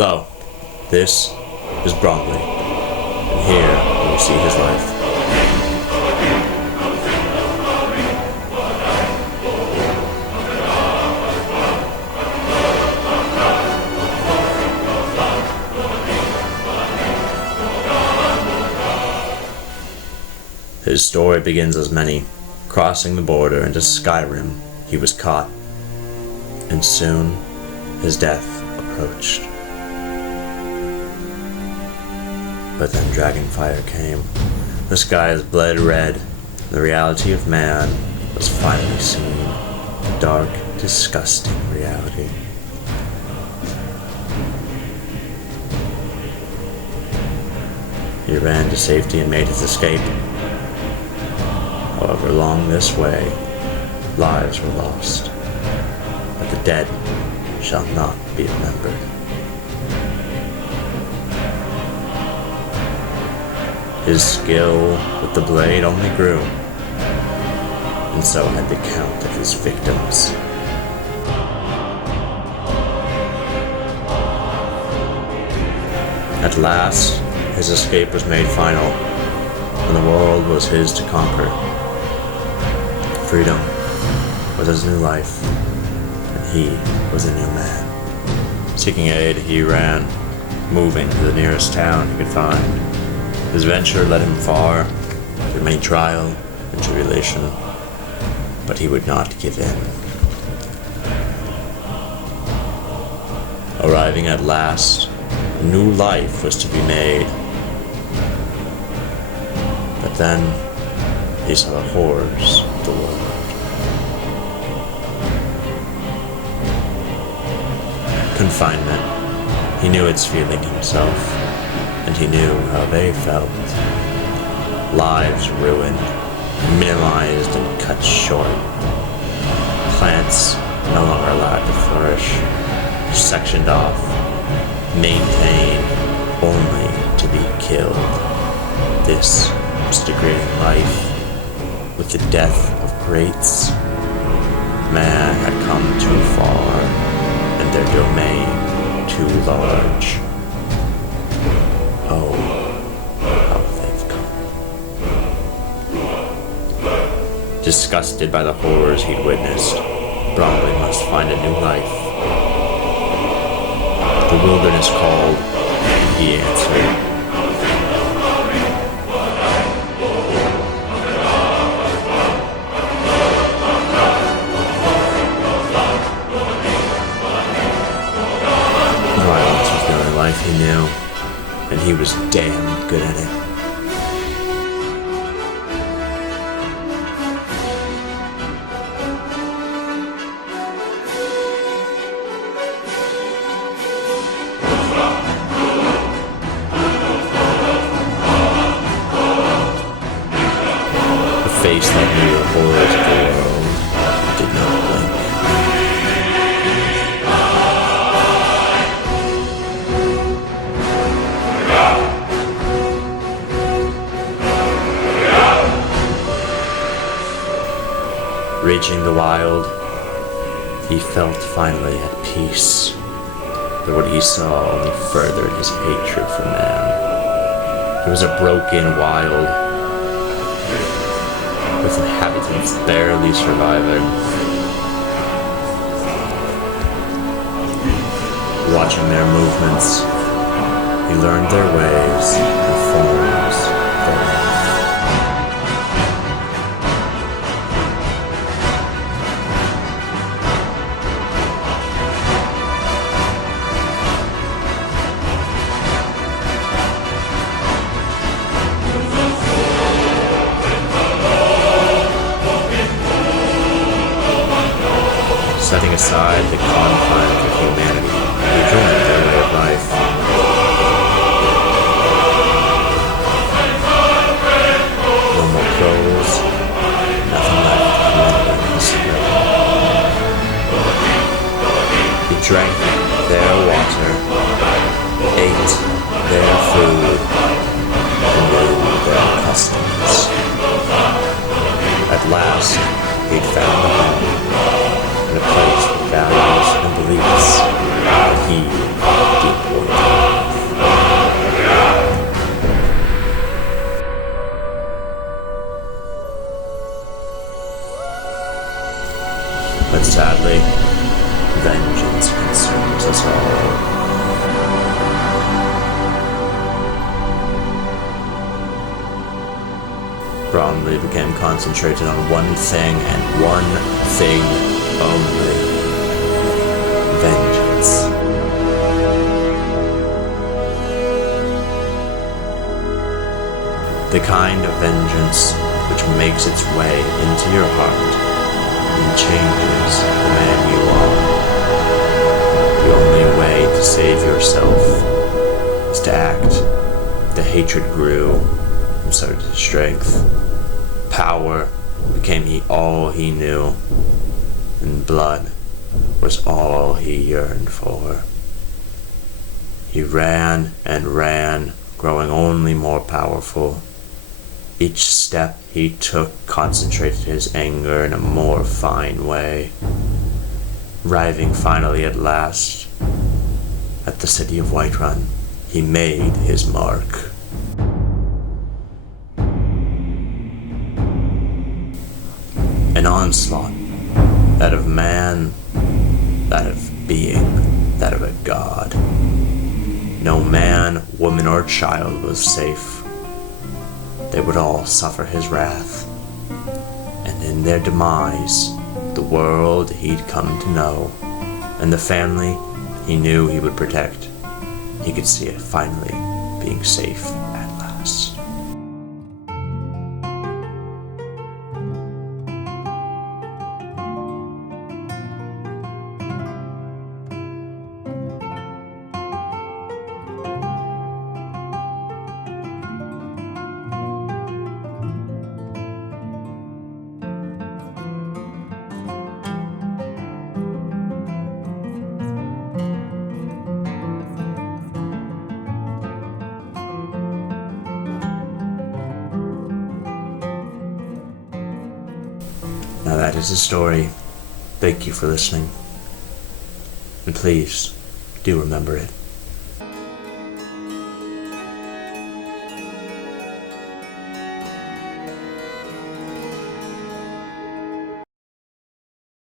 Hello, this is Brombley, and here you will see his life. His story begins as many. Crossing the border into Skyrim, he was caught, and soon his death approached. But then Dragonfire came. The skies bled red. The reality of man was finally seen. Dark, disgusting reality. He ran to safety and made his escape. However long this way, lives were lost. But the dead shall not be remembered. His skill with the blade only grew, and so had the count of his victims. At last, his escape was made final, and the world was his to conquer. Freedom was his new life, and he was a new man. Seeking aid, he ran, moving to the nearest town he could find. His venture led him far, through many trial and tribulation, but he would not give in. Arriving at last, a new life was to be made. But then, he saw the horrors of the world. Confinement. He knew its feeling himself, and he knew how they felt. Lives ruined, minimized and cut short. Plants no longer allowed to flourish, sectioned off, maintained only to be killed. This was degrading life. With the death of greats, man had come too far, and their domain too large. Oh, how they've come. Disgusted by the horrors he'd witnessed, Brombley must find a new life. The wilderness called, and he answered. Violence was the only life he knew, and he was damn good at it. The face that knew the horrors of the world did not blink. Reaching the wild, he felt finally at peace, but what he saw only furthered his hatred for man. It was a broken wild, with inhabitants barely surviving. Watching their movements, he learned their ways and forms their life. Setting aside the confines of humanity, he joined their way of life. No more crows, nothing left of wilderness. He drank their water, ate their food, and knew their customs. At last, he'd found a home. In a place with values and beliefs that he deeply eventually became concentrated on one thing and one thing only: vengeance. The kind of vengeance which makes its way into your heart and changes the man you are. The only way to save yourself is to act. The hatred grew, and so did his strength. Power became all he knew, and blood was all he yearned for. He ran and ran, growing only more powerful. Each step he took concentrated his anger in a more fine way. Arriving finally at last at the city of Whiterun, he made his mark. An onslaught, that of man, that of being, that of a god. No man, woman, or child was safe. They would all suffer his wrath, and in their demise, the world he'd come to know, and the family he knew he would protect, he could see it finally being safe at last. Now that is the story. Thank you for listening. And please, do remember it.